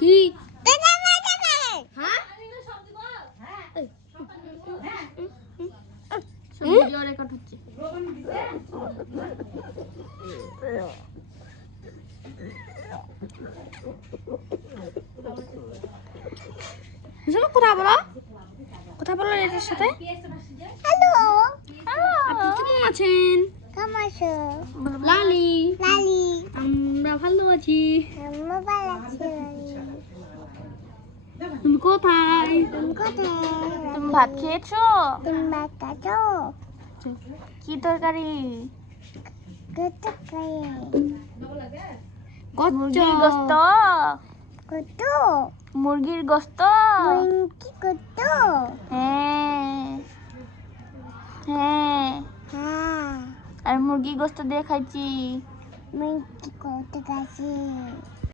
কি video record হচ্ছে। কথা বলো, কথা বলো এটার সাথে। হ্যালো আপনি কেমন আছেন? কেমন আছো? লালি লালি আমরা ভালো আছি। আমরা ভালো আছি। তুমি কোথায়? তুমি কোথায়? তুমি ভাত খেয়েছো? তুমি ভাত খাচ্ছো? কি তরকারি? কত খাই? মুরগির গোস্ত। কত? মুরগির গোস্ত। মুরগি কত? হ্যাঁ হ্যাঁ, হ্যাঁ আর মুরগির গোস্ত দিয়ে খাইছি। মুরগি কত খাচ্ছি?